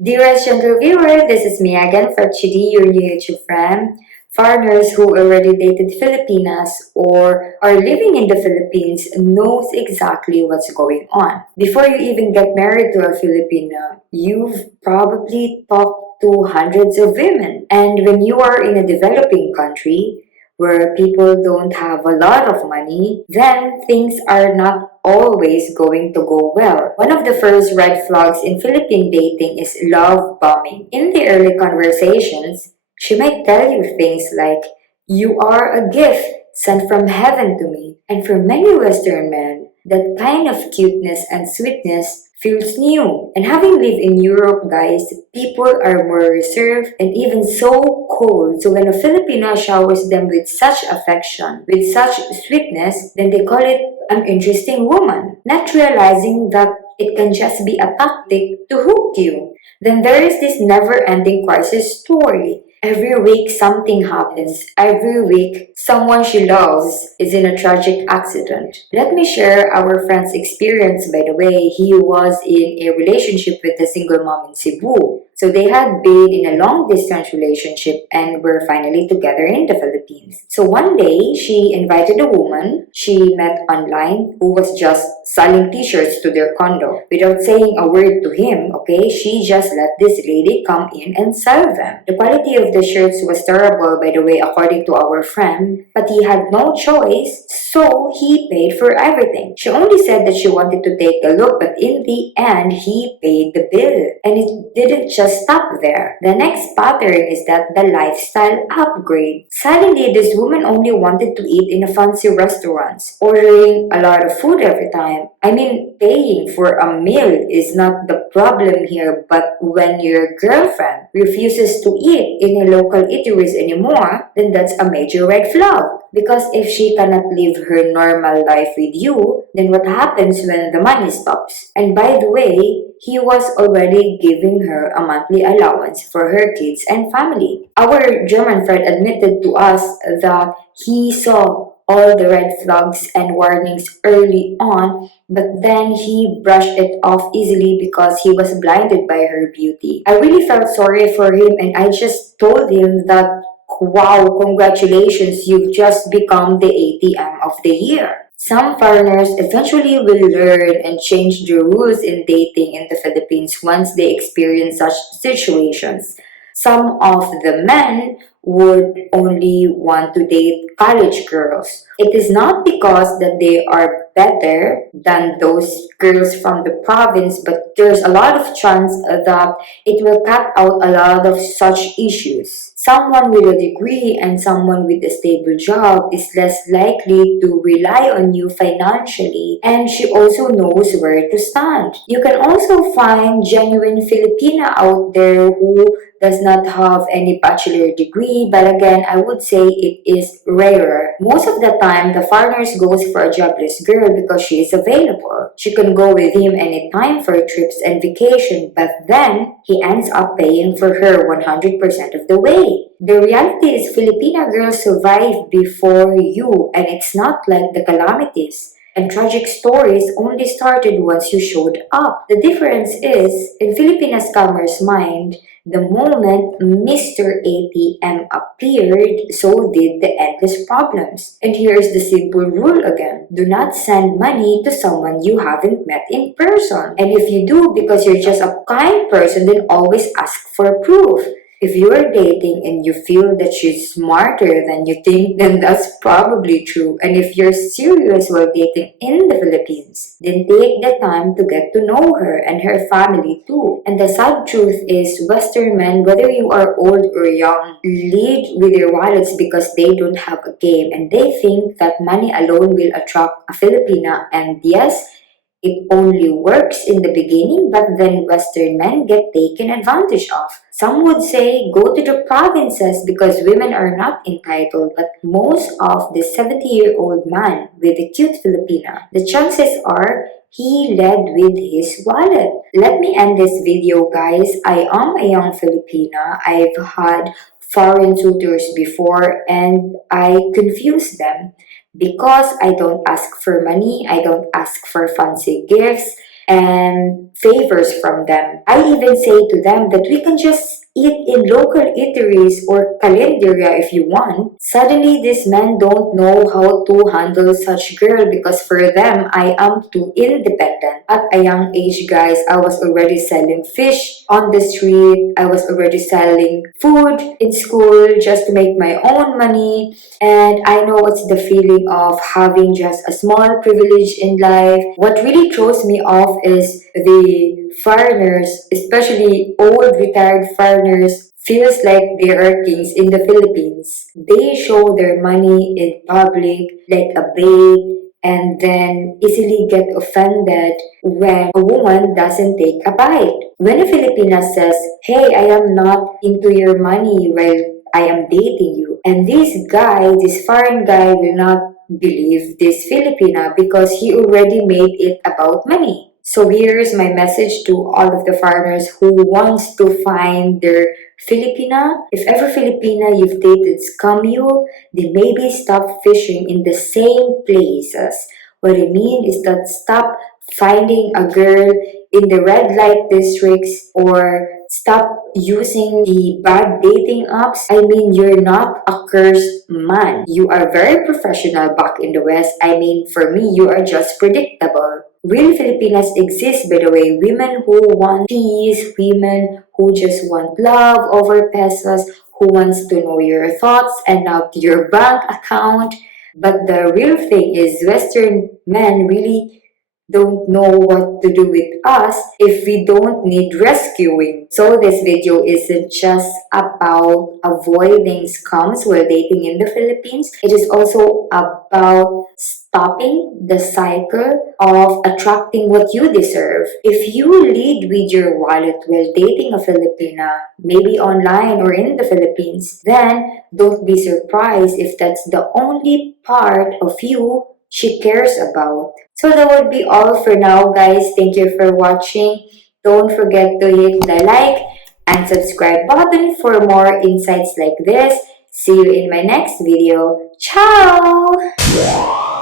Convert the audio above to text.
Dearest gentle viewer, this is me again, Fretchiedepablografe, your new YouTube friend. Foreigners who already dated Filipinas or are living in the Philippines knows exactly what's going on. Before you even get married to a Filipino, you've probably talked to hundreds of women. And when you are in a developing country, where people don't have a lot of money, then things are not always going to go well. One of the first red flags in Philippine dating is love bombing. In the early conversations, she might tell you things like, "You are a gift sent from heaven to me." And for many Western men, that kind of cuteness and sweetness feels new. And having lived in Europe, guys, people are more reserved and even so cold. So when a Filipino showers them with such affection, with such sweetness, then they call it an interesting woman, not realizing that it can just be a tactic to hook you. Then there is this never ending crisis story. Every week something happens. Every week someone she loves is in a tragic accident. Let me share our friend's experience, by the way. He was in a relationship with a single mom in Cebu. So they had been in a long distance relationship and were finally together in the Philippines. So one day she invited a woman she met online who was just selling t-shirts to their condo. Without saying a word to him, okay, she just let this lady come in and sell them. The quality of the shirts was terrible, by the way, according to our friend, but he had no choice, so he paid for everything. She only said that she wanted to take a look, but in the end, he paid the bill. And it didn't just stop there. The next pattern is that the lifestyle upgrade. Suddenly, this woman only wanted to eat in a fancy restaurants, ordering a lot of food every time. I mean, paying for a meal is not the problem here, but when your girlfriend refuses to eat in a local eateries anymore, then that's a major red flag. Because if she cannot live her normal life with you, then what happens when the money stops? And by the way, he was already giving her a monthly allowance for her kids and family. Our German friend admitted to us that he saw all the red flags and warnings early on, but then he brushed it off easily because he was blinded by her beauty. I really felt sorry for him and I just told him that, wow, congratulations, you've just become the ATM of the year. Some foreigners eventually will learn and change the rules in dating in the Philippines once they experience such situations. Some of the men would only want to date college girls. It is not because that they are better than those girls from the province, but there's a lot of chance that it will cut out a lot of such issues. Someone with a degree and someone with a stable job is less likely to rely on you financially, and she also knows where to stand. You can also find genuine Filipina out there who does not have any bachelor degree, but again, I would say it is rarer. Most of the time, the foreigners goes for a jobless girl because she is available. She can go with him anytime for trips and vacation, but then he ends up paying for her 100% of the way. The reality is Filipina girls survive before you, and it's not like the calamities and tragic stories only started once you showed up. The difference is, in Filipina scammer's mind, the moment Mr. ATM appeared, so did the endless problems. And here's the simple rule again. Do not send money to someone you haven't met in person. And if you do because you're just a kind person, then always ask for proof. If you're dating and you feel that she's smarter than you think, then that's probably true. And if you're serious while dating in the Philippines, then take the time to get to know her and her family too. And the sad truth is, Western men, whether you are old or young, lead with their wallets because they don't have a game and they think that money alone will attract a Filipina. And yes, it only works in the beginning, but then Western men get taken advantage of. Some would say go to the provinces because women are not entitled, but most of the 70-year-old man with a cute Filipina, the chances are he led with his wallet. Let me end this video, guys. I am a young Filipina. I've had foreign tutors before and I confuse them because I don't ask for money, I don't ask for fancy gifts, and favors from them. I even say to them that we can just eat in local eateries or calendaria if you want. Suddenly, these men don't know how to handle such girl because for them, I am too independent. At a young age, guys, I was already selling fish on the street. I was already selling food in school just to make my own money. And I know it's the feeling of having just a small privilege in life. What really throws me off is the foreigners, especially old retired foreigners, feels like they are kings in the Philippines. They show their money in public like a babe and then easily get offended when a woman doesn't take a bite. When a Filipina says, "Hey, I am not into your money while I am dating you," and this foreign guy will not believe this Filipina because he already made it about money. So here's my message to all of the foreigners who wants to find their Filipina. If ever Filipina you've dated scam you, then maybe stop fishing in the same places. What I mean is that stop finding a girl in the red light districts or stop using the bad dating apps. I mean, you're not a cursed man. You are very professional back in the West. I mean, for me, you are just predictable. Real Filipinas exist, by the way. Women who want peace, women who just want love over pesos, who wants to know your thoughts and not your bank account. But the real thing is Western men really don't know what to do with us if we don't need rescuing. So this video isn't just about avoiding scams while dating in the Philippines. It is also about stopping the cycle of attracting what you deserve. If you lead with your wallet while dating a Filipina, maybe online or in the Philippines, then don't be surprised if that's the only part of you she cares about. So that would be all for now, guys. Thank you for watching. Don't forget to hit the like and subscribe button for more insights like this. See you in my next video. Ciao!